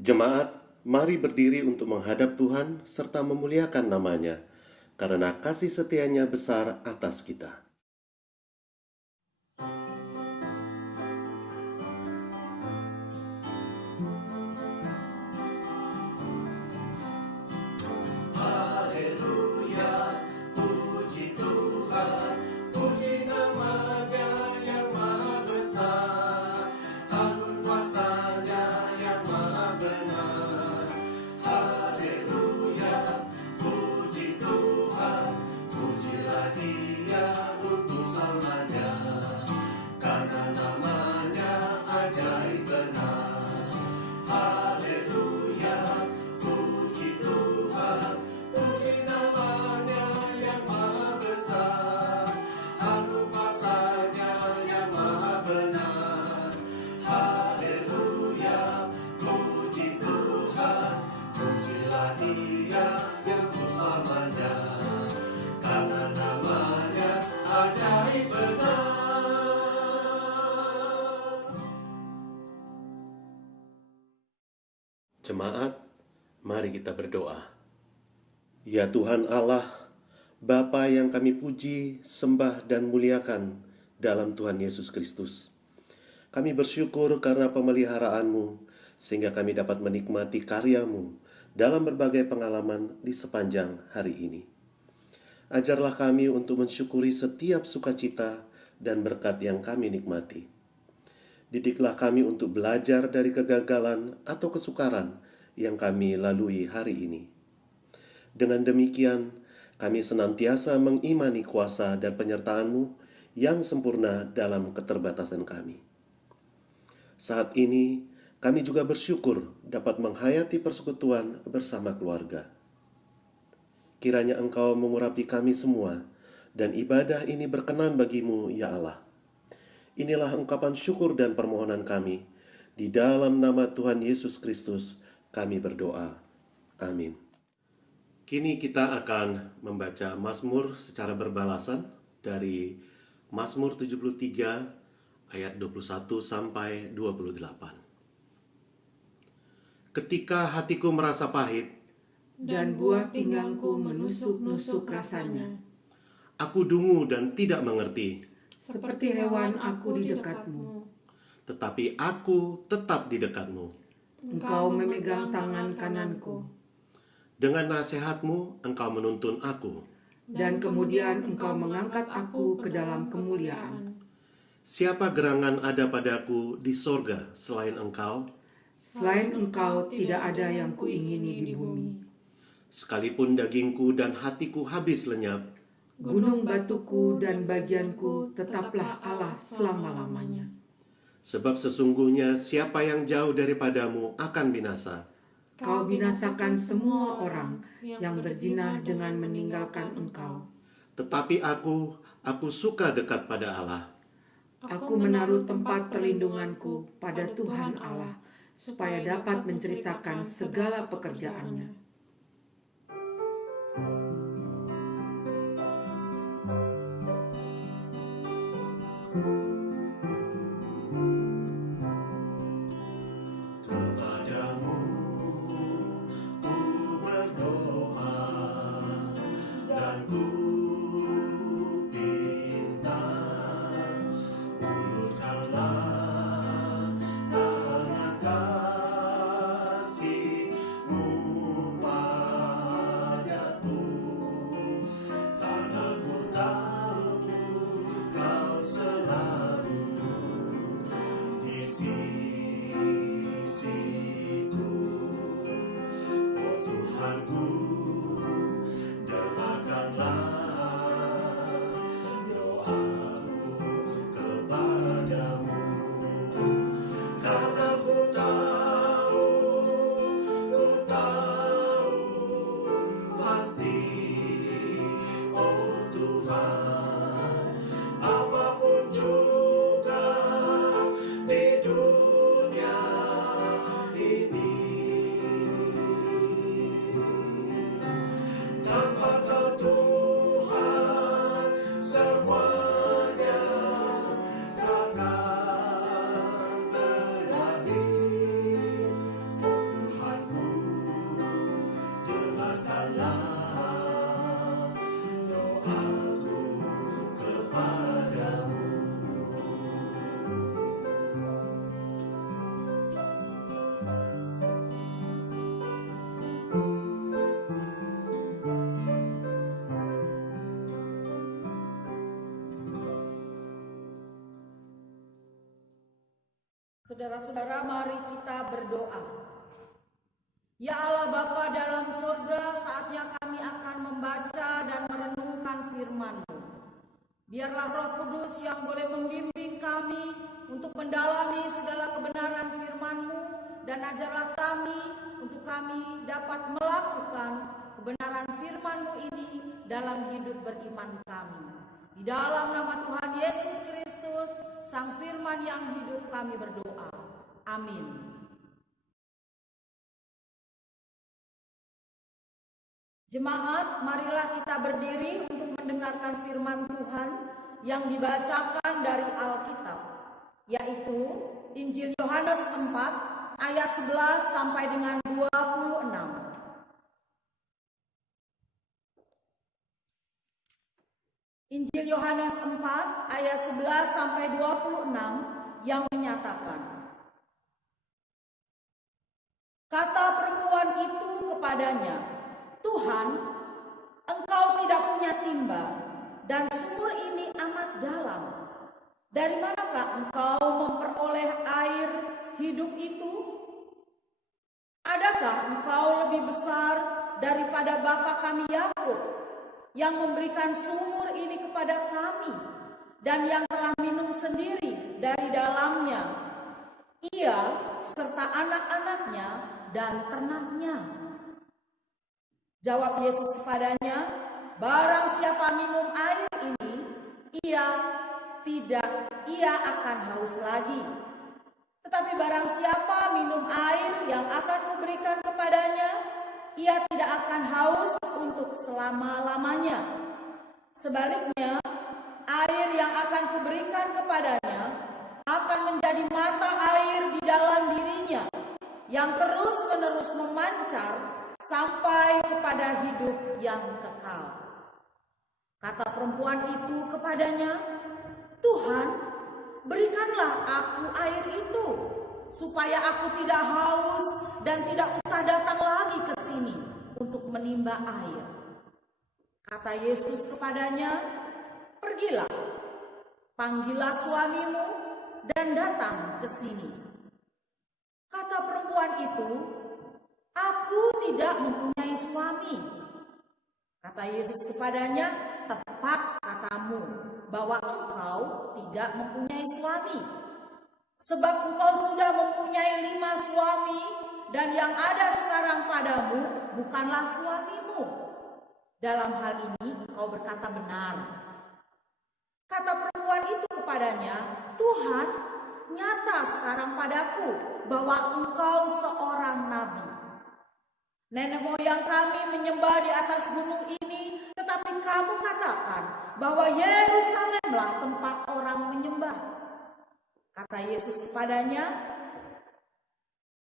Jemaat, mari berdiri untuk menghadap Tuhan serta memuliakan namanya, karena kasih setianya besar atas kita. Jemaat, mari kita berdoa. Ya Tuhan Allah, Bapa yang kami puji, sembah, dan muliakan dalam Tuhan Yesus Kristus. Kami bersyukur karena pemeliharaanmu, sehingga kami dapat menikmati karyamu dalam berbagai pengalaman di sepanjang hari ini. Ajarlah kami untuk mensyukuri setiap sukacita dan berkat yang kami nikmati. Didiklah kami untuk belajar dari kegagalan atau kesukaran yang kami lalui hari ini. Dengan demikian, kami senantiasa mengimani kuasa dan penyertaan-Mu yang sempurna dalam keterbatasan kami. Saat ini, kami juga bersyukur dapat menghayati persekutuan bersama keluarga. Kiranya Engkau mengurapi kami semua, dan ibadah ini berkenan bagi-Mu, ya Allah. Inilah ungkapan syukur dan permohonan kami. Di dalam nama Tuhan Yesus Kristus, kami berdoa. Amin. Kini kita akan membaca Mazmur secara berbalasan dari Mazmur 73 ayat 21 sampai 28. Ketika hatiku merasa pahit dan buah pinggangku menusuk-nusuk rasanya, aku dungu dan tidak mengerti, seperti hewan aku di dekatmu. tetapi aku tetap di dekatmu. Engkau memegang tangan kananku, Dengan nasihat-Mu engkau menuntun aku. dan kemudian engkau mengangkat aku ke dalam kemuliaan. Siapa gerangan ada padaku di sorga selain engkau? Selain engkau tidak ada yang kuingini di bumi. Sekalipun dagingku dan hatiku habis lenyap, Gunung batuku dan bagianku tetaplah Allah selama-lamanya. sebab sesungguhnya siapa yang jauh daripadamu akan binasa. Kau binasakan semua orang yang berzina dengan meninggalkan engkau. Tetapi aku suka dekat pada Allah. Aku menaruh tempat perlindunganku pada Tuhan Allah, supaya dapat menceritakan segala pekerjaannya. Saudara-saudara, mari kita berdoa. Ya Allah Bapa dalam surga, saatnya kami akan membaca dan merenungkan firman-Mu. Biarlah Roh Kudus yang boleh membimbing kami untuk mendalami segala kebenaran firman-Mu, dan ajarlah kami untuk kami dapat melakukan kebenaran firman-Mu ini dalam hidup beriman kami. Di dalam nama Tuhan Yesus Kristus, Sang Firman yang hidup, kami berdoa. Amin. Jemaat, marilah kita berdiri untuk mendengarkan firman Tuhan yang dibacakan dari Alkitab, yaitu Injil Yohanes 4 ayat 11 sampai dengan 26. Injil Yohanes 4 ayat 11 sampai 26 yang menyatakan, kata perempuan itu kepadanya, Tuhan, Engkau tidak punya timba, dan sumur ini amat dalam. Dari manakah Engkau memperoleh air hidup itu? Adakah Engkau lebih besar daripada bapa kami Yakub, yang memberikan sumur ini kepada kami, dan yang telah minum sendiri dari dalamnya, ia serta anak-anaknya dan ternaknya? Jawab Yesus kepadanya, barang siapa minum air ini, ia akan haus lagi. Tetapi barang siapa minum air yang akan kuberikan kepadanya, ia tidak akan haus untuk selama-lamanya. Sebaliknya, air yang akan kuberikan kepadanya akan menjadi mata air di dalam dirinya, yang terus-menerus memancar sampai kepada hidup yang kekal. Kata perempuan itu kepadanya, Tuhan, berikanlah aku air itu, supaya aku tidak haus dan tidak usah datang lagi ke sini untuk menimba air. Kata Yesus kepadanya, pergilah, panggillah suamimu dan datang ke sini. Kata perempuan itu, aku tidak mempunyai suami. Kata Yesus kepadanya, tepat katamu bahwa engkau tidak mempunyai suami. Sebab engkau sudah mempunyai 5 suami, dan yang ada sekarang padamu bukanlah suamimu. Dalam hal ini engkau berkata benar. Kata perempuan itu kepadanya, Tuhan, nyata sekarang padaku bahwa engkau seorang nabi. Nenek moyang kami menyembah di atas gunung ini, tetapi kamu katakan bahwa Yerusalemlah tempat orang menyembah. Kata Yesus kepadanya,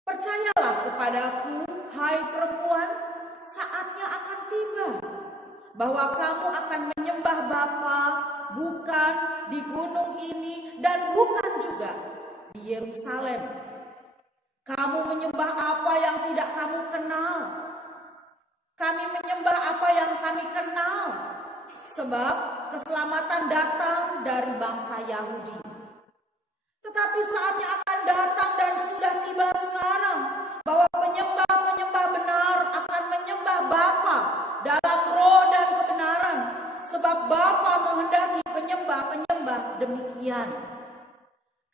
percayalah kepadaku, hai perempuan, saatnya akan tiba, bahwa kamu akan menyembah Bapa bukan di gunung ini dan bukan juga di Yerusalem. Kamu menyembah apa yang tidak kamu kenal. Kami menyembah apa yang kami kenal, sebab keselamatan datang dari bangsa Yahudi. Tetapi saatnya akan datang dan sudah tiba sekarang, bahwa penyembah-penyembah benar akan menyembah Bapa dalam roh dan kebenaran, sebab Bapa menghendaki penyembah-penyembah demikian.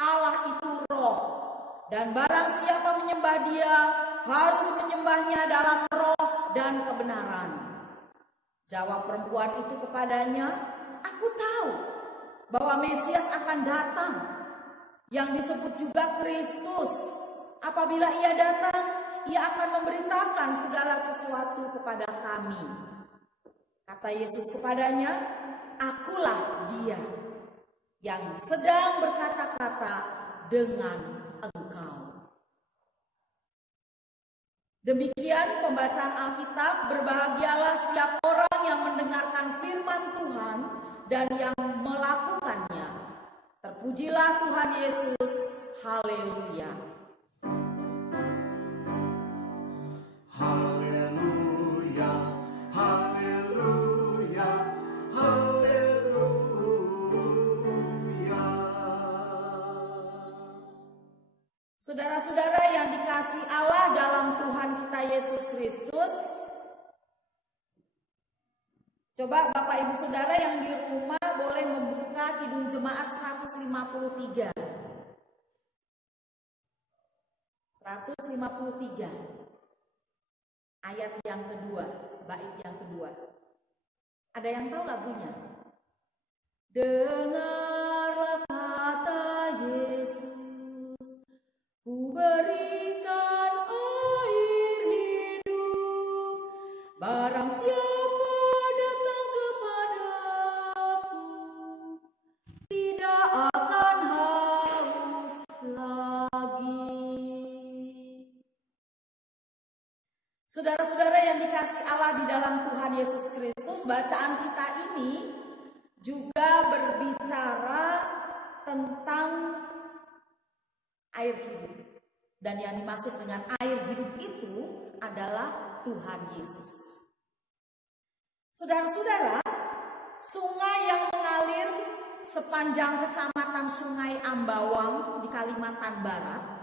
Allah itu roh, dan barang siapa menyembah Dia harus menyembahnya dalam roh dan kebenaran. Jawab perempuan itu kepadanya, aku tahu bahwa Mesias akan datang, yang disebut juga Kristus. Apabila Ia datang, Ia akan memberitakan segala sesuatu kepada kami. Kata Yesus kepadanya, akulah Dia yang sedang berkata-kata dengan engkau. Demikian pembacaan Alkitab. Berbahagialah setiap orang yang mendengarkan firman Tuhan dan yang melakukannya. Terpujilah Tuhan Yesus. Haleluya. Yesus Kristus, coba Bapak Ibu Saudara yang di rumah boleh membuka Kidung Jemaat 153. 153. Ayat yang kedua, bait yang kedua. Ada yang tahu lagunya? Dengarlah kata Yesus, ku berikan air hidup, barang siapa datang kepadaku, tidak akan haus lagi. Saudara-saudara yang dikasihi Allah di dalam Tuhan Yesus Kristus, bacaan kita ini juga berbicara tentang air hidup. Dan yang dimaksud dengan air hidup itu adalah Tuhan Yesus. Saudara-saudara, sungai yang mengalir sepanjang kecamatan Sungai Ambawang di Kalimantan Barat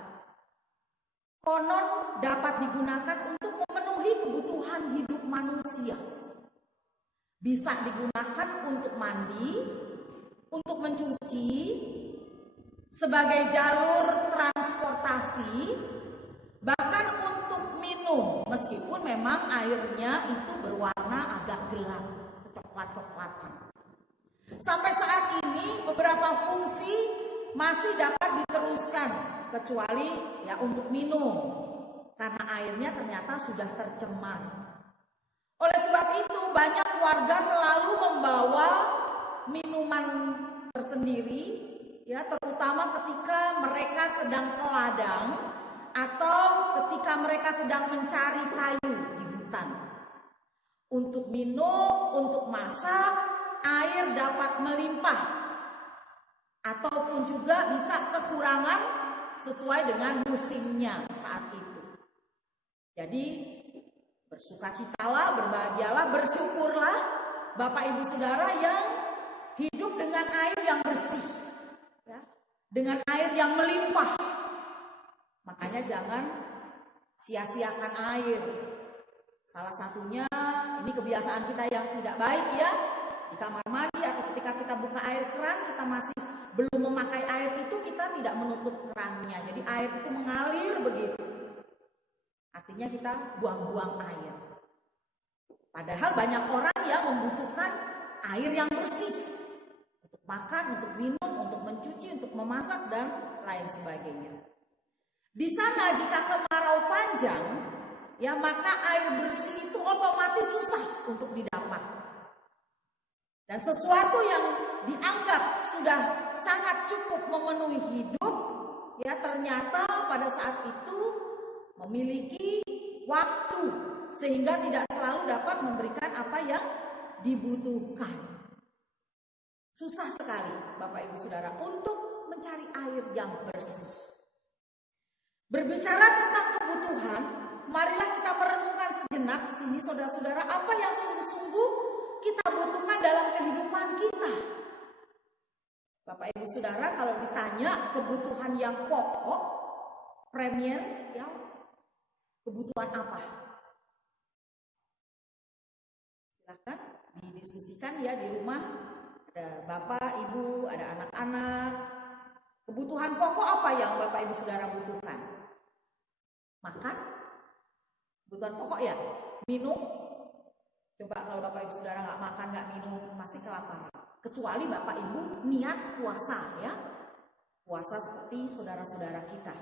konon dapat digunakan untuk memenuhi kebutuhan hidup manusia. Bisa digunakan untuk mandi, untuk mencuci, sebagai jalur transportasi, bahkan untuk minum, meskipun memang airnya itu berwarna agak gelap, kecoklat-coklatan. Sampai saat ini beberapa fungsi masih dapat diteruskan, kecuali ya untuk minum, karena airnya ternyata sudah tercemar. Oleh sebab itu banyak warga selalu membawa minuman tersendiri, ya, terutama ketika mereka sedang ke ladang atau ketika mereka sedang mencari kayu di hutan. Untuk minum, untuk masak, air dapat melimpah ataupun juga bisa kekurangan sesuai dengan musimnya saat itu. Jadi bersukacitalah, berbahagialah, bersyukurlah Bapak Ibu Saudara yang hidup dengan air yang bersih, ya, dengan air yang melimpah. Makanya jangan sia-siakan air. Salah satunya ini kebiasaan kita yang tidak baik, ya, di kamar mandi atau ketika kita buka air keran, kita masih belum memakai air itu, kita tidak menutup kerannya. Jadi air itu mengalir begitu. Artinya kita buang-buang air. Padahal banyak orang yang membutuhkan air yang bersih. Untuk makan, untuk minum, untuk mencuci, untuk memasak, dan lain sebagainya. Di sana jika kemarau panjang, ya, maka air bersih itu otomatis susah untuk didapat. Dan sesuatu yang dianggap sudah sangat cukup memenuhi hidup, ya, ternyata pada saat itu memiliki waktu sehingga tidak selalu dapat memberikan apa yang dibutuhkan. Susah sekali Bapak Ibu Saudara untuk mencari air yang bersih. Berbicara tentang kebutuhan, marilah kita merenungkan sejenak sini saudara-saudara, apa yang sungguh-sungguh kita butuhkan dalam kehidupan kita. Bapak Ibu Saudara, kalau ditanya kebutuhan yang pokok, premier, ya, kebutuhan apa? Silakan didiskusikan, ya, di rumah. Ada Bapak, Ibu, ada anak-anak. Kebutuhan pokok apa yang Bapak Ibu Saudara butuhkan? Makan? Kebutuhan pokok, ya? Minum? Coba kalau Bapak Ibu Saudara nggak makan, nggak minum, pasti kelaparan. Kecuali Bapak Ibu niat puasa, ya. Puasa seperti saudara-saudara kita.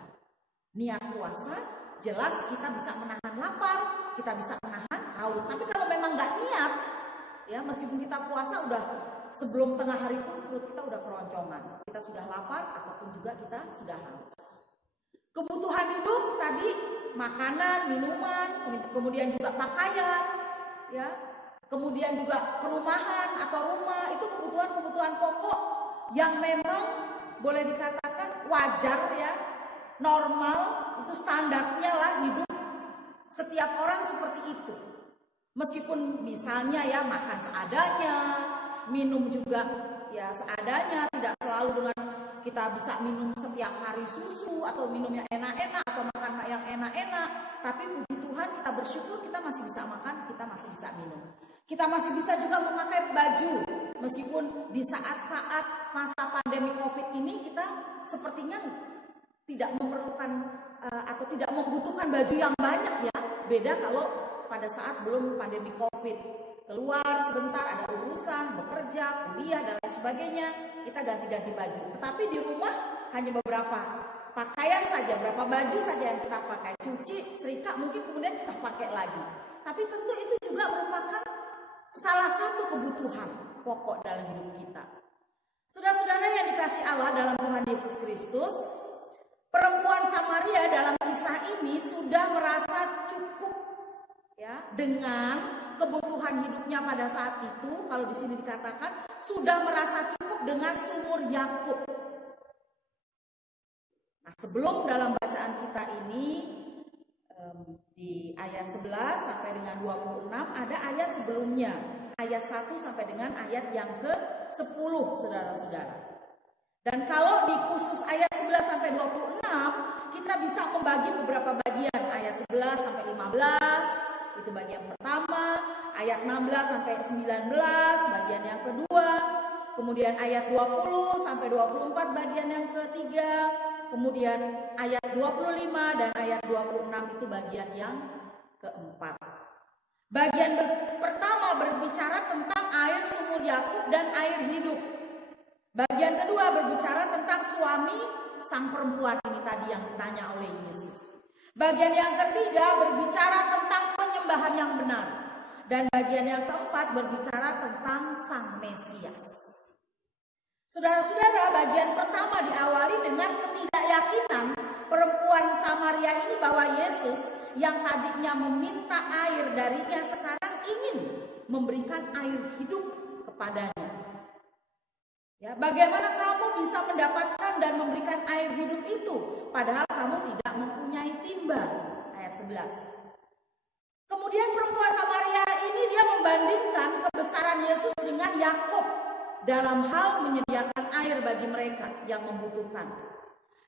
Niat puasa, jelas kita bisa menahan lapar, kita bisa menahan haus. Tapi kalau memang nggak niat, ya, meskipun kita puasa udah sebelum tengah hari pun perut kita udah keroncongan. Kita sudah lapar ataupun juga kita sudah haus. Kebutuhan hidup tadi makanan, minuman, kemudian juga pakaian, ya. Kemudian juga perumahan atau rumah, itu kebutuhan-kebutuhan pokok yang memang boleh dikatakan wajar, ya, normal, itu standarnya lah hidup setiap orang seperti itu. Meskipun misalnya, ya, makan seadanya, minum juga, ya, seadanya, tidak selalu dengan kita bisa minum setiap hari susu atau minum yang enak-enak atau makan yang enak-enak. Tapi puji Tuhan kita bersyukur kita masih bisa makan, kita masih bisa minum. Kita masih bisa juga memakai baju. Meskipun di saat-saat masa pandemi COVID ini kita sepertinya tidak memerlukan atau tidak membutuhkan baju yang banyak ya. Beda kalau pada saat belum pandemi COVID. Keluar sebentar, ada urusan, bekerja, kuliah, dan lain sebagainya. Kita ganti-ganti baju. Tetapi di rumah hanya beberapa pakaian saja, berapa baju saja yang kita pakai. Cuci, serika, mungkin kemudian kita pakai lagi. Tapi tentu itu juga merupakan salah satu kebutuhan pokok dalam hidup kita. Saudara-saudara yang dikasih Allah dalam Tuhan Yesus Kristus, perempuan Samaria dalam kisah ini sudah merasa cukup ya dengan kebutuhan hidupnya pada saat itu. Kalau di sini dikatakan sudah merasa cukup dengan sumur Yakub. Nah, sebelum dalam bacaan kita ini di ayat 11 sampai dengan 26 ada ayat sebelumnya, ayat 1 sampai dengan ayat yang ke-10, saudara-saudara. Dan kalau di khusus ayat 11 sampai 26 kita bisa membagi beberapa bagian, ayat 11 sampai 15 itu bagian pertama, ayat 16 sampai 19 bagian yang kedua, kemudian ayat 20 sampai 24 bagian yang ketiga, kemudian ayat 25 dan ayat 26 itu bagian yang keempat. Bagian pertama berbicara tentang air sumur Yakub dan air hidup. Bagian kedua berbicara tentang suami sang perempuan ini tadi yang ditanya oleh Yesus. Bagian yang ketiga berbicara tentang penyembahan yang benar. Dan bagian yang keempat berbicara tentang sang Mesias. Saudara-saudara, bagian pertama diawali dengan ketidakyakinan perempuan Samaria ini bahwa Yesus yang tadinya meminta air darinya sekarang ingin memberikan air hidup kepadanya. Ya, bagaimana kamu bisa mendapatkan dan memberikan air hidup itu padahal kamu tidak mempunyai timba? Ayat 11. Kemudian perempuan Samaria ini dia membandingkan kebesaran Yesus dengan Yakub dalam hal menyediakan air bagi mereka yang membutuhkan.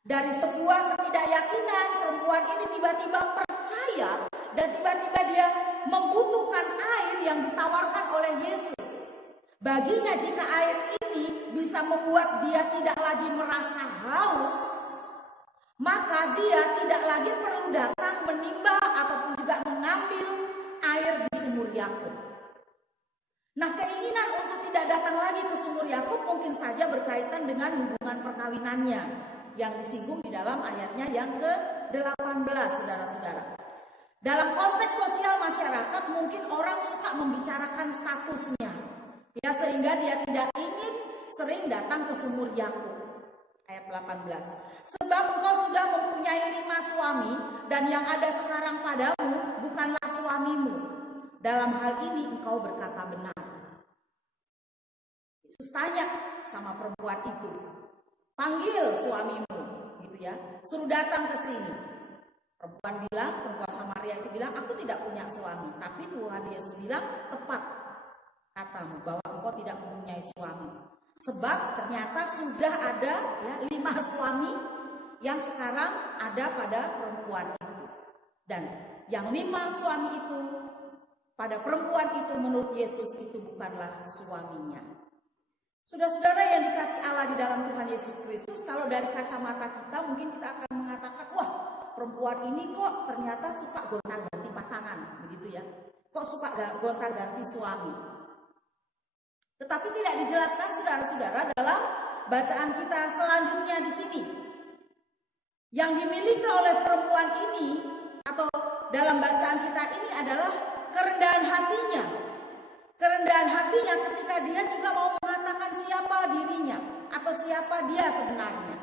Dari sebuah ketidakyakinan, perempuan ini tiba-tiba percaya dan tiba-tiba dia membutuhkan air yang ditawarkan oleh Yesus. Baginya jika air ini bisa membuat dia tidak lagi merasa haus, maka dia tidak lagi perlu datang menimba ataupun juga mengambil air di sumur Yakub. Nah, keinginan untuk tidak datang lagi ke sumur Yakub mungkin saja berkaitan dengan hubungan perkawinannya yang disinggung di dalam ayatnya yang ke-18, saudara-saudara. Dalam konteks sosial masyarakat mungkin orang suka membicarakan statusnya, ya, sehingga dia tidak ingin sering datang ke sumur Yakub. Ayat 18. Sebab engkau sudah mempunyai 5 suami dan yang ada sekarang padamu bukanlah suamimu. Dalam hal ini engkau berkata benar. Yesus tanya sama perempuan itu, panggil suamimu, gitu ya, suruh datang ke sini. Perempuan Samaria itu bilang, aku tidak punya suami. Tapi Tuhan Yesus bilang, tepat katamu bahwa engkau tidak mempunyai suami. Sebab ternyata sudah ada ya 5 suami yang sekarang ada pada perempuan itu. Dan yang 5 suami itu pada perempuan itu menurut Yesus itu bukanlah suaminya. Saudara-saudara yang dikasih Allah di dalam Tuhan Yesus Kristus, kalau dari kacamata kita mungkin kita akan mengatakan, wah, perempuan ini kok ternyata suka gonta-ganti pasangan, begitu ya. Kok suka gonta-ganti suami. Tetapi tidak dijelaskan saudara-saudara dalam bacaan kita selanjutnya di sini. Yang dimiliki oleh perempuan ini atau dalam bacaan kita ini adalah kerendahan hatinya. Kerendahan hatinya ketika dia juga mau mengatakan siapa dirinya atau siapa dia sebenarnya.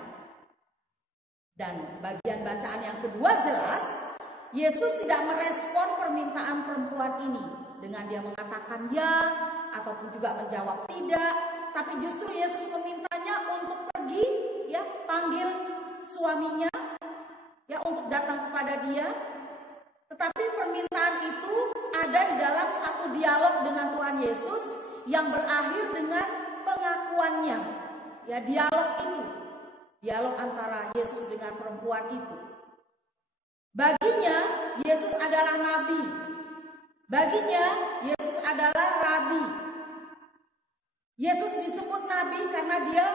Dan bagian bacaan yang kedua jelas, Yesus tidak merespon permintaan perempuan ini dengan dia mengatakan ya ataupun juga menjawab tidak, tapi justru Yesus memintanya untuk pergi, ya, panggil suaminya, ya, untuk datang kepada dia. Tetapi permintaan itu ada di dalam satu dialog dengan Tuhan Yesus yang berakhir dengan pengakuannya. Ya, dialog itu, dialog antara Yesus dengan perempuan itu. Baginya, Yesus adalah gelar nabi. Baginya, Yesus adalah rabi. Yesus disebut nabi karena dia,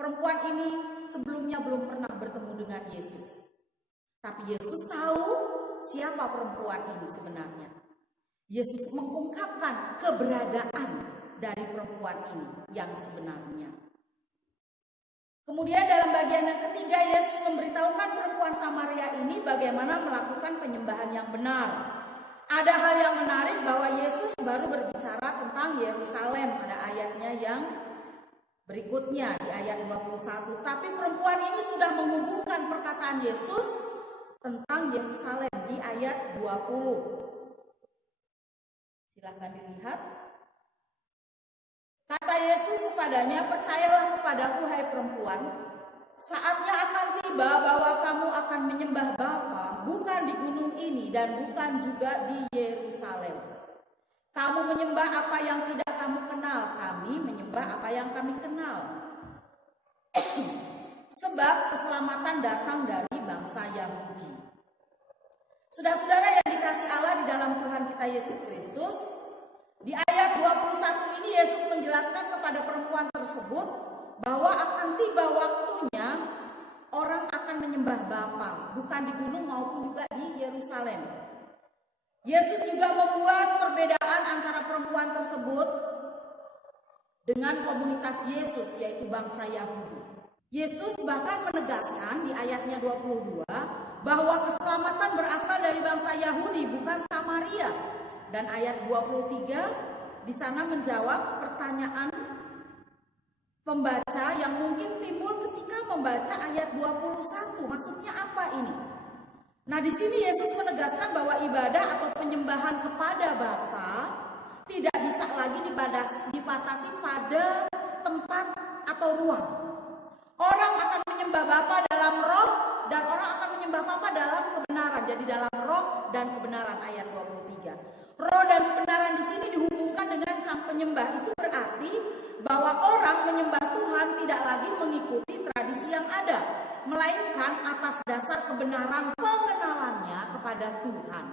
perempuan ini sebelumnya belum pernah bertemu dengan Yesus. Tapi Yesus tahu siapa perempuan ini sebenarnya. Yesus mengungkapkan keberadaan dari perempuan ini yang sebenarnya. Kemudian dalam bagian yang ketiga, Yesus memberitahukan perempuan Samaria ini bagaimana melakukan penyembahan yang benar. Ada hal yang menarik bahwa Yesus baru berbicara tentang Yerusalem pada ayatnya yang berikutnya di ayat 21. Tapi perempuan ini sudah menghubungkan perkataan Yesus tentang Yerusalem di ayat 20. Silahkan dilihat. Kata Yesus kepadanya, percayalah kepadaku hai perempuan, saatnya akan tiba bahwa kamu akan menyembah Bapa bukan di gunung ini dan bukan juga di Yerusalem. Kamu menyembah apa yang tidak kamu kenal, kami menyembah apa yang kami kenal. Sebab keselamatan datang dari bangsa Yahudi. Saudara-saudara yang dikasihi Allah di dalam Tuhan kita Yesus Kristus, di ayat 21 ini Yesus menjelaskan kepada perempuan tersebut bahwa akan tiba waktunya orang akan menyembah Bapa, bukan di gunung maupun juga di Yerusalem. Yesus juga membuat perbedaan antara perempuan tersebut dengan komunitas Yesus, yaitu bangsa Yahudi. Yesus bahkan menegaskan di ayatnya 22 bahwa keselamatan berasal dari bangsa Yahudi, bukan Samaria. Dan ayat 23 di sana menjawab pertanyaan pembaca yang mungkin timbul ketika membaca ayat 21. Maksudnya apa ini? Nah, di sini Yesus menegaskan bahwa ibadah atau penyembahan kepada Bapa tidak bisa lagi dibatasi pada tempat atau ruang. Orang akan menyembah Bapa dalam roh dan orang akan menyembah Bapa dalam kebenaran. Jadi dalam roh dan kebenaran ayat 23. Roh dan kebenaran di sini dihubungkan dengan sang penyembah. Itu berarti bahwa orang menyembah Tuhan tidak lagi mengikuti tradisi yang ada, melainkan atas dasar kebenaran pengenalannya kepada Tuhan.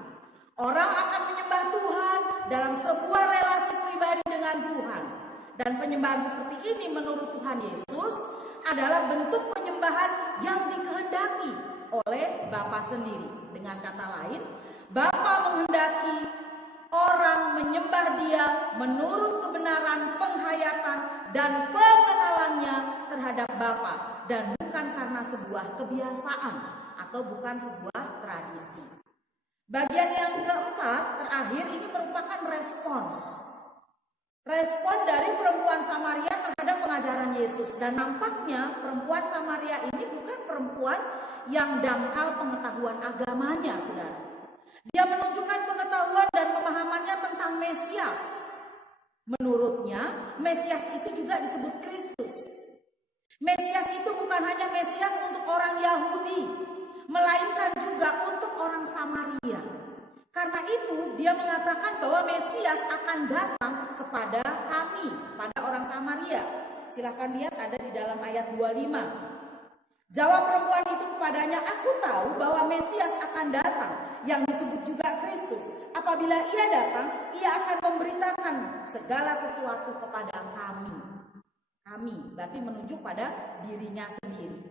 Orang akan menyembah Tuhan dalam sebuah relasi pribadi dengan Tuhan. Dan penyembahan seperti ini menurut Tuhan Yesus adalah bentuk penyembahan yang dikehendaki oleh Bapa sendiri. Dengan kata lain, Bapa menghendaki orang menyembah Dia menurut kebenaran penghayatan dan pengenalannya terhadap Bapa, dan bukan karena sebuah kebiasaan atau bukan sebuah tradisi. Bagian yang keempat terakhir ini merupakan respon dari perempuan Samaria terhadap pengajaran Yesus. Dan nampaknya perempuan Samaria ini bukan perempuan yang dangkal pengetahuan agamanya, saudara. Dia menunjukkan pengetahuan dan pemahamannya tentang Mesias. Menurutnya, Mesias itu juga disebut Kristus. Mesias itu bukan hanya Mesias untuk orang Yahudi, melainkan juga untuk orang Samaria. Karena itu, dia mengatakan bahwa Mesias akan datang kepada kami, kepada orang Samaria. Silahkan lihat, ada di dalam ayat 25. Jawab perempuan itu kepadanya, aku tahu bahwa Mesias akan datang, yang disebut juga Kristus. Apabila ia datang, ia akan memberitakan segala sesuatu kepada kami. Kami, berarti menunjuk pada dirinya sendiri.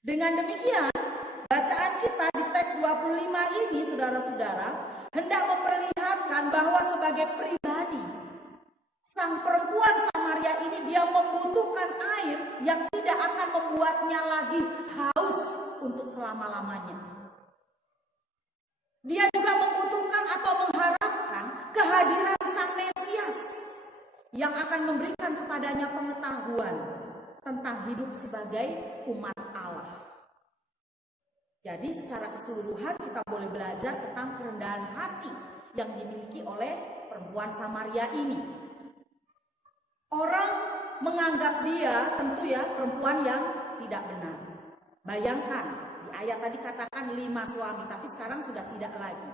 Dengan demikian, bacaan kita di teks 25 ini, saudara-saudara, hendak memperlihatkan bahwa sebagai pribadi, sang perempuan Samaria ini dia membutuhkan air yang tidak akan membuatnya lagi haus untuk selama-lamanya. Dia juga membutuhkan atau mengharapkan kehadiran sang Mesias yang akan memberikan kepadanya pengetahuan tentang hidup sebagai umat Allah. Jadi secara keseluruhan kita boleh belajar tentang kerendahan hati yang dimiliki oleh perempuan Samaria ini. Orang menganggap dia tentu ya perempuan yang tidak benar. Bayangkan, di ayat tadi katakan 5 suami, tapi sekarang sudah tidak lagi.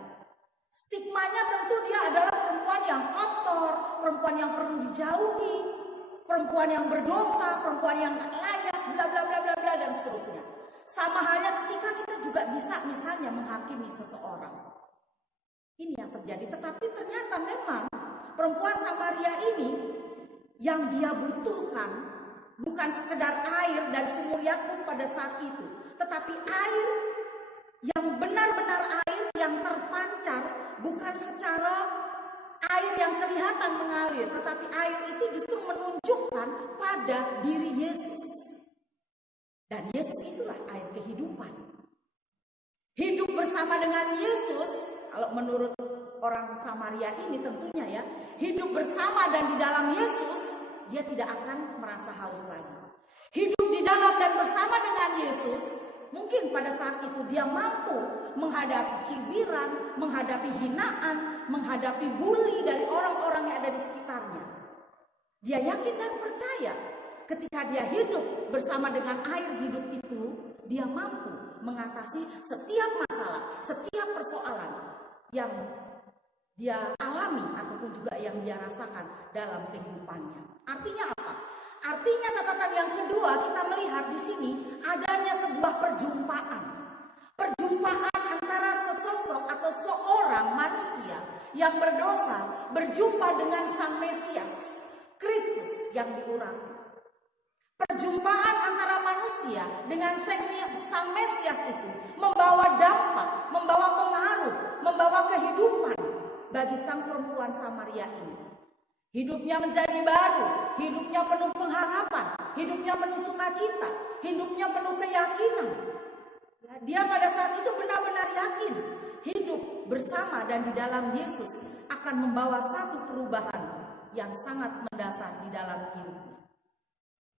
Stigmanya tentu dia adalah perempuan yang kotor, perempuan yang perlu dijauhi, perempuan yang berdosa, perempuan yang tak layak, bla bla bla bla bla dan seterusnya. Sama halnya ketika kita juga bisa misalnya menghakimi seseorang. Ini yang terjadi. Tetapi ternyata memang perempuan Samaria ini yang dia butuhkan bukan sekedar air dari sumur Yakub pada saat itu, tetapi air yang benar-benar air yang terpancar, bukan secara air yang kelihatan mengalir, tetapi air itu justru menunjukkan pada diri Yesus. Dan Yesus itulah air kehidupan. Hidup bersama dengan Yesus, kalau menurut orang Samaria ini tentunya ya, hidup bersama dan di dalam Yesus, dia tidak akan merasa haus lagi. Hidup di dalam dan bersama dengan Yesus, mungkin pada saat itu dia mampu menghadapi cibiran, menghadapi hinaan, menghadapi bully dari orang-orang yang ada di sekitarnya. Dia yakin dan percaya ketika dia hidup bersama dengan air hidup itu, dia mampu mengatasi setiap masalah, setiap persoalan yang dia alami ataupun juga yang dia rasakan dalam kehidupannya. Artinya apa? Artinya catatan yang kedua, kita melihat di sini adanya sebuah perjumpaan. Perjumpaan antara sesosok atau seorang manusia yang berdosa berjumpa dengan Sang Mesias, Kristus yang diurapi. Perjumpaan antara manusia dengan Sang Mesias itu membawa dampak, membawa pengaruh, membawa kehidupan bagi sang perempuan Samaria ini. Hidupnya menjadi baru, hidupnya penuh pengharapan, hidupnya penuh sukacita, hidupnya penuh keyakinan. Dia pada saat itu benar-benar yakin hidup bersama dan di dalam Yesus akan membawa satu perubahan yang sangat mendasar di dalam hidupnya.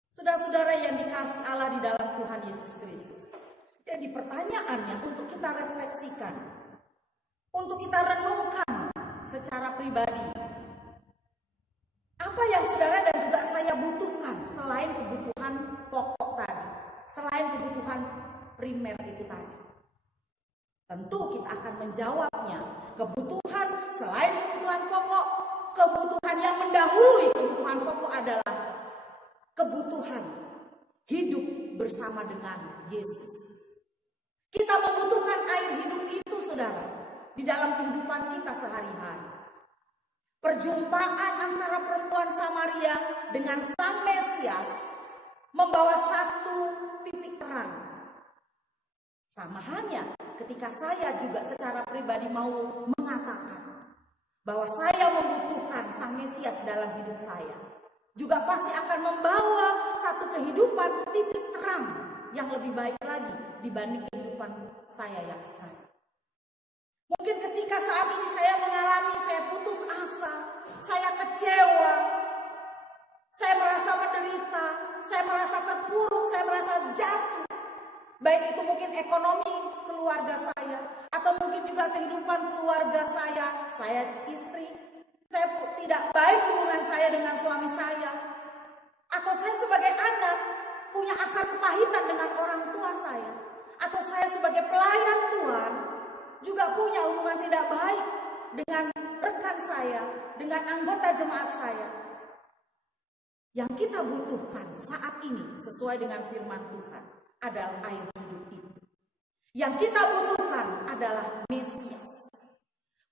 Saudara-saudara yang dikasihi Allah di dalam Tuhan Yesus Kristus. Jadi pertanyaannya untuk kita refleksikan, untuk kita renungkan secara pribadi. Apa yang saudara dan juga saya butuhkan selain kebutuhan pokok tadi, selain kebutuhan primer itu tadi? Tentu kita akan menjawabnya. Kebutuhan selain kebutuhan pokok, kebutuhan yang mendahului kebutuhan pokok adalah kebutuhan hidup bersama dengan Yesus. Kita membutuhkan air hidup itu, saudara, di dalam kehidupan kita sehari-hari. Perjumpaan antara perempuan Samaria dengan Sang Mesias membawa satu titik terang. Sama halnya ketika saya juga secara pribadi mau mengatakan bahwa saya membutuhkan Sang Mesias dalam hidup saya, juga pasti akan membawa satu kehidupan titik terang yang lebih baik lagi dibanding kehidupan saya yang sekarang. Mungkin ketika saat ini saya mengalami, saya putus asa, saya kecewa, saya merasa menderita, saya merasa terpuruk, saya merasa jatuh. Baik itu mungkin ekonomi keluarga saya, atau mungkin juga kehidupan keluarga saya istri, saya tidak baik hubungan saya dengan suami saya, atau saya sebagai anak punya akar kepahitan dengan orang tua saya, atau saya sebagai pelayan Tuhan juga punya hubungan tidak baik dengan rekan saya, dengan anggota jemaat saya. Yang kita butuhkan saat ini sesuai dengan firman Tuhan adalah air hidup itu. Yang kita butuhkan adalah Mesias.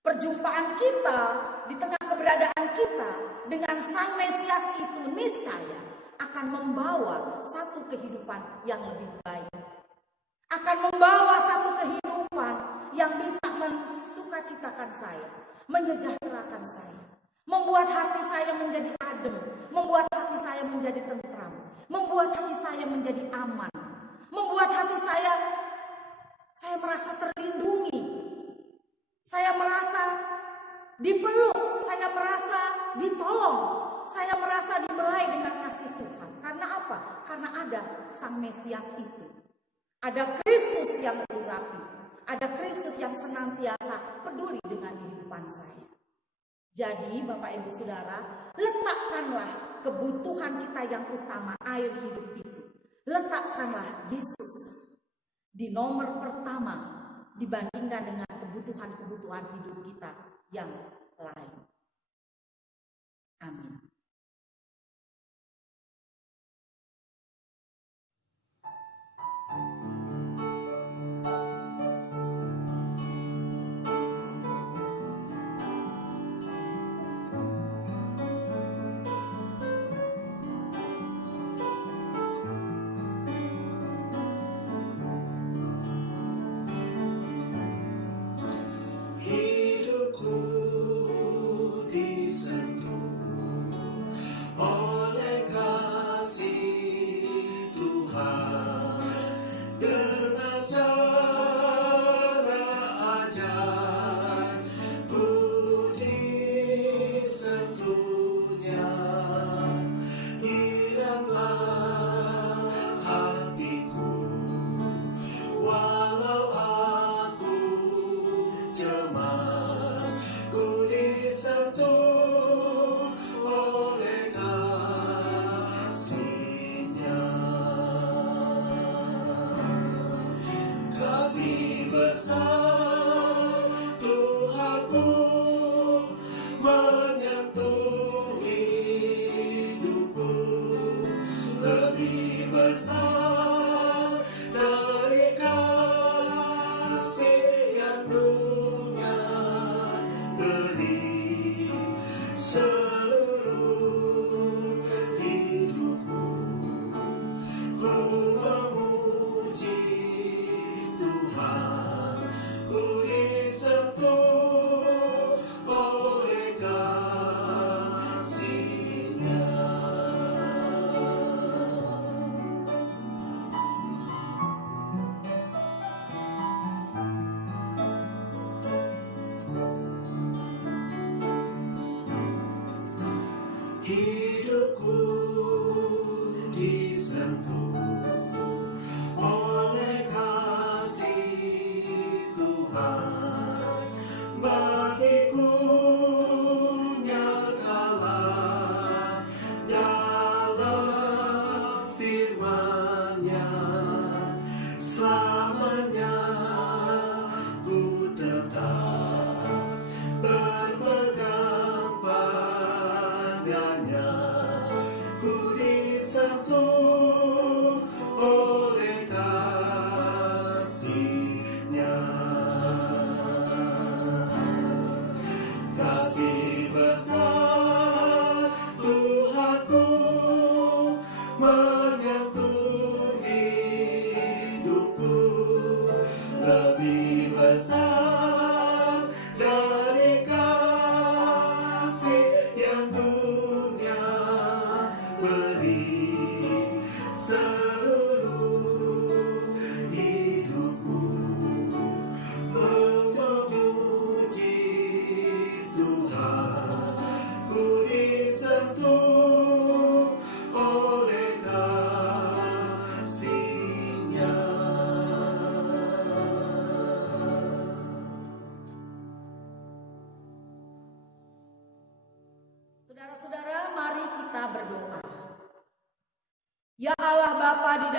Perjumpaan kita di tengah keberadaan kita dengan Sang Mesias itu niscaya akan membawa satu kehidupan yang lebih baik. Akan membawa satu kehidupan yang bisa mensukacitakan saya, menyejahterakan saya, membuat hati saya menjadi adem, membuat hati saya menjadi tentram, membuat hati saya menjadi aman, membuat hati saya merasa terlindungi, saya merasa dipeluk, saya merasa ditolong, saya merasa dibelai dengan kasih Tuhan. Karena apa? Karena ada Sang Mesias itu. Ada Kristus yang diurapi, ada Kristus yang senantiasa peduli dengan kehidupan saya. Jadi Bapak Ibu Saudara, letakkanlah kebutuhan kita yang utama, air hidup itu. Letakkanlah Yesus di nomor pertama dibandingkan dengan kebutuhan-kebutuhan hidup kita yang lain. Amin.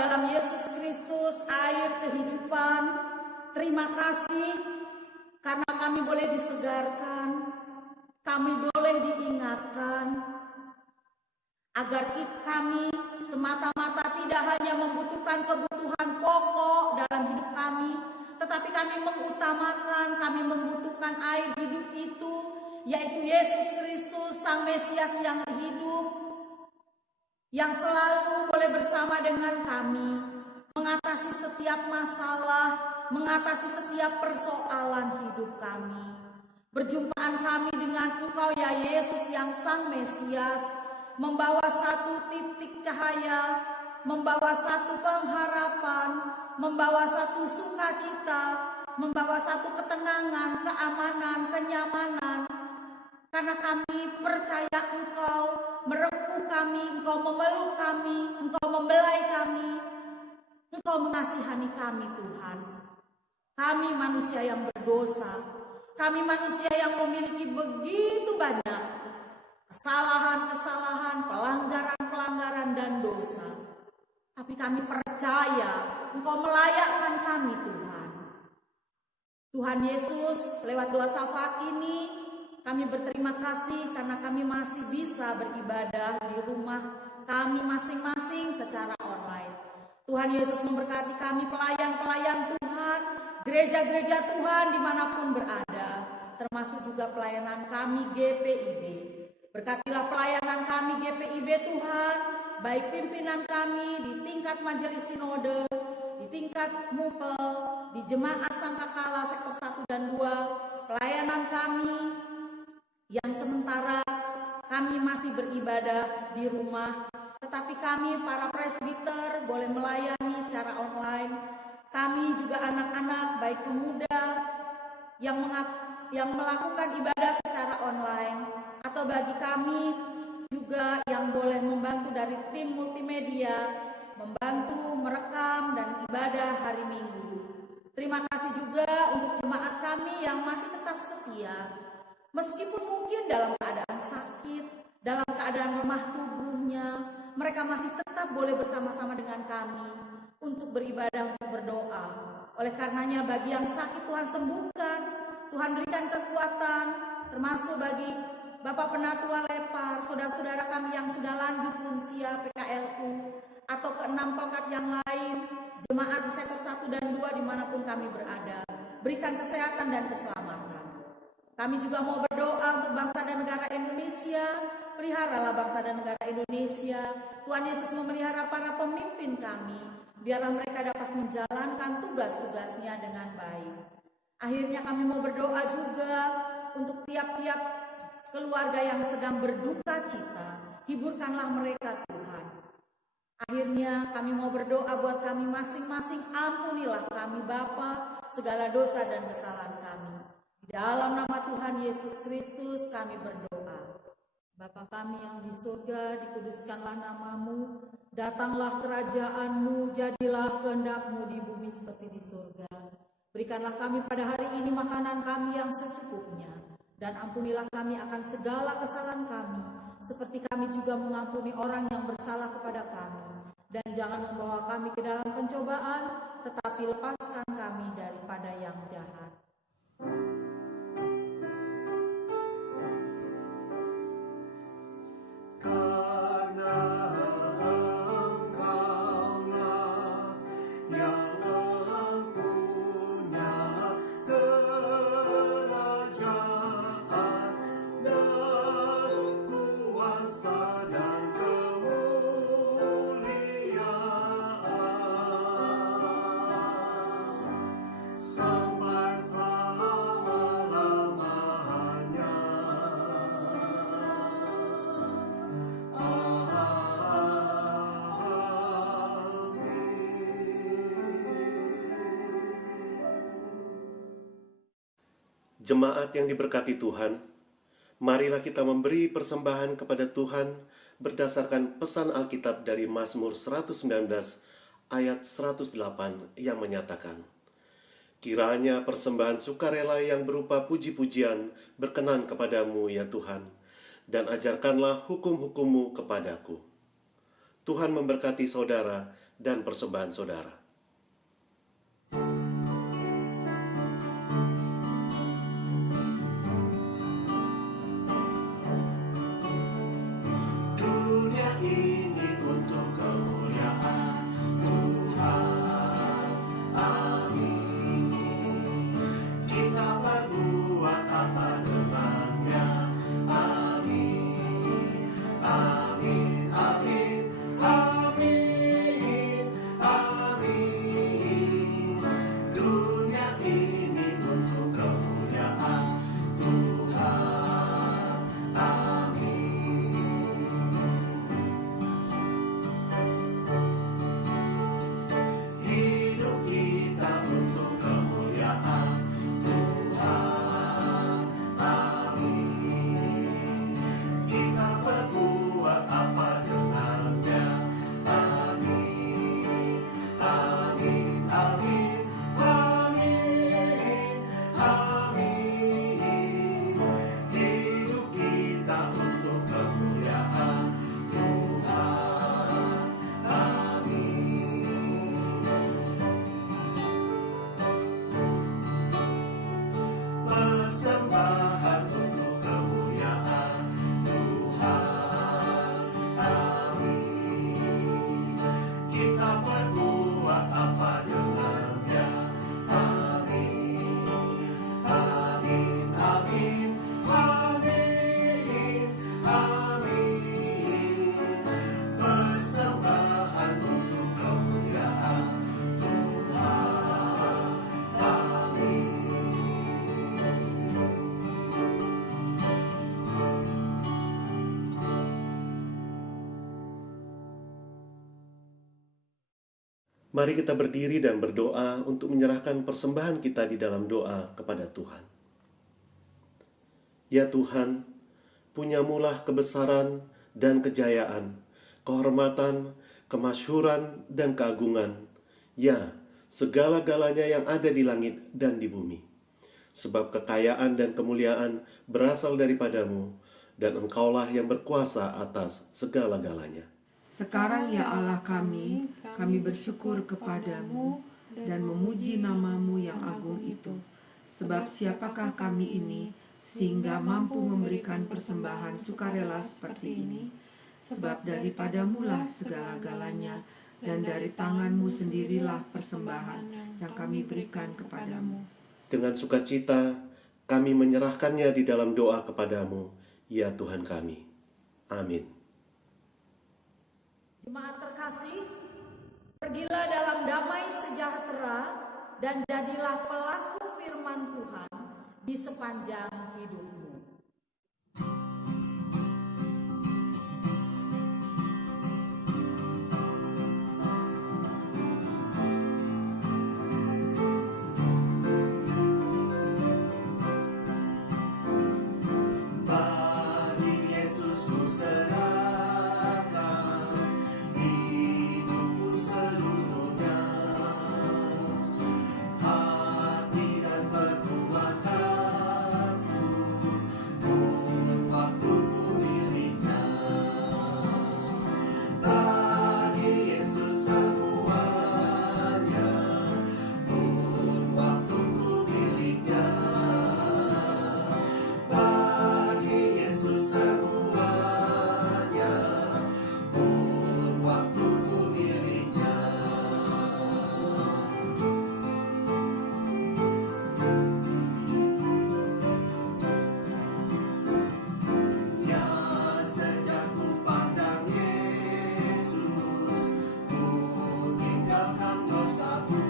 dalam Yesus Kristus, air kehidupan. Terima kasih karena kami boleh disegarkan, kami boleh diingatkan, agar kami semata-mata tidak hanya membutuhkan kebutuhan pokok dalam hidup kami, tetapi kami mengutamakan, kami membutuhkan air hidup itu, yaitu Yesus Kristus, Sang Mesias yang hidup, yang selalu boleh bersama dengan kami, mengatasi setiap masalah, mengatasi setiap persoalan hidup kami. Berjumpaan kami dengan Engkau ya Yesus yang Sang Mesias, membawa satu titik cahaya, membawa satu pengharapan, membawa satu sukacita, membawa satu ketenangan, keamanan, kenyamanan. Karena kami percaya Engkau merengkuh kami, Engkau memeluk kami, Engkau membelai kami, Engkau mengasihani kami Tuhan. Kami manusia yang berdosa, kami manusia yang memiliki begitu banyak kesalahan-kesalahan, pelanggaran-pelanggaran dan dosa. Tapi kami percaya Engkau melayakkan kami Tuhan. Tuhan Yesus, lewat doa syafaat ini kami berterima kasih karena kami masih bisa beribadah di rumah kami masing-masing secara online. Tuhan Yesus memberkati kami pelayan-pelayan Tuhan, gereja-gereja Tuhan dimanapun berada, termasuk juga pelayanan kami GPIB. Berkatilah pelayanan kami GPIB Tuhan, baik pimpinan kami di tingkat majelis sinode, di tingkat MUPEL, di jemaat Sangkakala sektor 1 dan 2, pelayanan kami yang sementara kami masih beribadah di rumah, tetapi kami para presbiter boleh melayani secara online. Kami juga anak-anak baik pemuda yang melakukan ibadah secara online, atau bagi kami juga yang boleh membantu dari tim multimedia, membantu merekam dan ibadah hari Minggu. Terima kasih juga untuk jemaat kami yang masih tetap setia, meskipun mungkin dalam keadaan sakit, dalam keadaan lemah tubuhnya, mereka masih tetap boleh bersama-sama dengan kami untuk beribadah, untuk berdoa. Oleh karenanya bagi yang sakit Tuhan sembuhkan, Tuhan berikan kekuatan, termasuk bagi Bapak Penatua Lepar, saudara-saudara kami yang sudah lanjut unsia PKLU, atau ke-6 pangkat yang lain, jemaat di sektor 1 dan 2 dimanapun kami berada. Berikan kesehatan dan keselamatan. Kami juga mau berdoa untuk bangsa dan negara Indonesia. Peliharalah bangsa dan negara Indonesia. Tuhan Yesus memelihara para pemimpin kami, biarlah mereka dapat menjalankan tugas-tugasnya dengan baik. Akhirnya kami mau berdoa juga untuk tiap-tiap keluarga yang sedang berduka cita. Hiburkanlah mereka Tuhan. Akhirnya kami mau berdoa buat kami masing-masing. Ampunilah kami Bapa segala dosa dan kesalahan kami. Di dalam nama Tuhan Yesus Kristus kami berdoa. Bapa kami yang di surga, dikuduskanlah namamu, datanglah kerajaan-Mu, jadilah kehendak-Mu di bumi seperti di surga. Berikanlah kami pada hari ini makanan kami yang secukupnya, dan ampunilah kami akan segala kesalahan kami, seperti kami juga mengampuni orang yang bersalah kepada kami. Dan jangan membawa kami ke dalam pencobaan, tetapi lepaskan kami daripada yang jahat. Jemaat yang diberkati Tuhan, marilah kita memberi persembahan kepada Tuhan berdasarkan pesan Alkitab dari Mazmur 119 ayat 108 yang menyatakan, kiranya persembahan sukarela yang berupa puji-pujian berkenan kepadamu ya Tuhan, dan ajarkanlah hukum-hukum-Mu kepadaku. Tuhan memberkati saudara dan persembahan saudara. Dunia ini untuk kemuliaan Tuhan, amin. Kita berbuat apa dengannya, amin, amin, amin, amin, amin. Dunia ini untuk kemuliaan Tuhan, amin. Hidup kita untuk kemuliaan Tuhan, amin. Kita berbuat apa dengannya, amin, amin, amin, amin, amin. Hidup kita untuk kemuliaan Tuhan, amin. Persembahan untuk kemuliaan Tuhan, amin. Kita berbuat apa dengannya, amin, amin, amin, amin, amin. Persembahan untuk kemuliaan Tuhan, amin. Mari kita berdiri dan berdoa untuk menyerahkan persembahan kita di dalam doa kepada Tuhan. Ya Tuhan, punyamulah kebesaran dan kejayaan, kehormatan, kemasyhuran, dan keagungan. Ya, segala-galanya yang ada di langit dan di bumi. Sebab kekayaan dan kemuliaan berasal daripadamu, dan Engkaulah yang berkuasa atas segala-galanya. Sekarang ya Allah kami bersyukur kepadamu dan memuji namamu yang agung itu. Sebab siapakah kami ini sehingga mampu memberikan persembahan sukarela seperti ini? Sebab daripadamulah segala-galanya dan dari tanganmu sendirilah persembahan yang kami berikan kepadamu. Dengan sukacita kami menyerahkannya di dalam doa kepadamu, ya Tuhan kami. Amin. Jemaat terkasih, pergilah dalam damai sejahtera dan jadilah pelaku firman Tuhan di sepanjang hidupmu. Bagi Yesus ku serahkan hidupku seluruhnya, hati dan perbuatanku pun waktuku miliknya. Bagi Yesus semuanya pun waktuku miliknya. Bagi Yesus semuanya pun waktuku miliknya. Ya, sejak ku pandang Yesus, ku tinggalkan dosaku.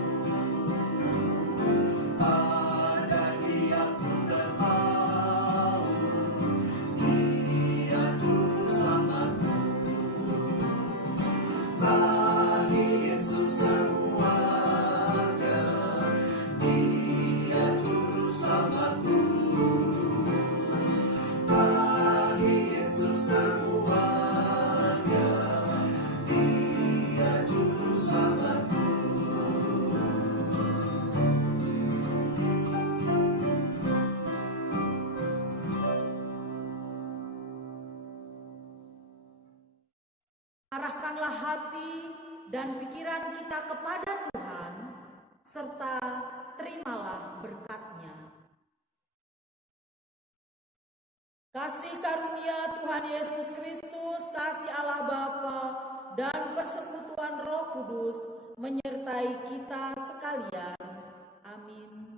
Pada Dia ku terpaut, Dia juru selamatku. Bagi Yesus semuanya, Dia juru selamatku. Bagi Yesus semuanya, Dia juru selamatku. Arahkanlah hati dan pikiran kita kepada Tuhan, serta terimalah berkat-Nya. Kasih karunia Tuhan Yesus Kristus, kasih Allah Bapa, dan persekutuan Roh Kudus menyertai kita sekalian. Amin.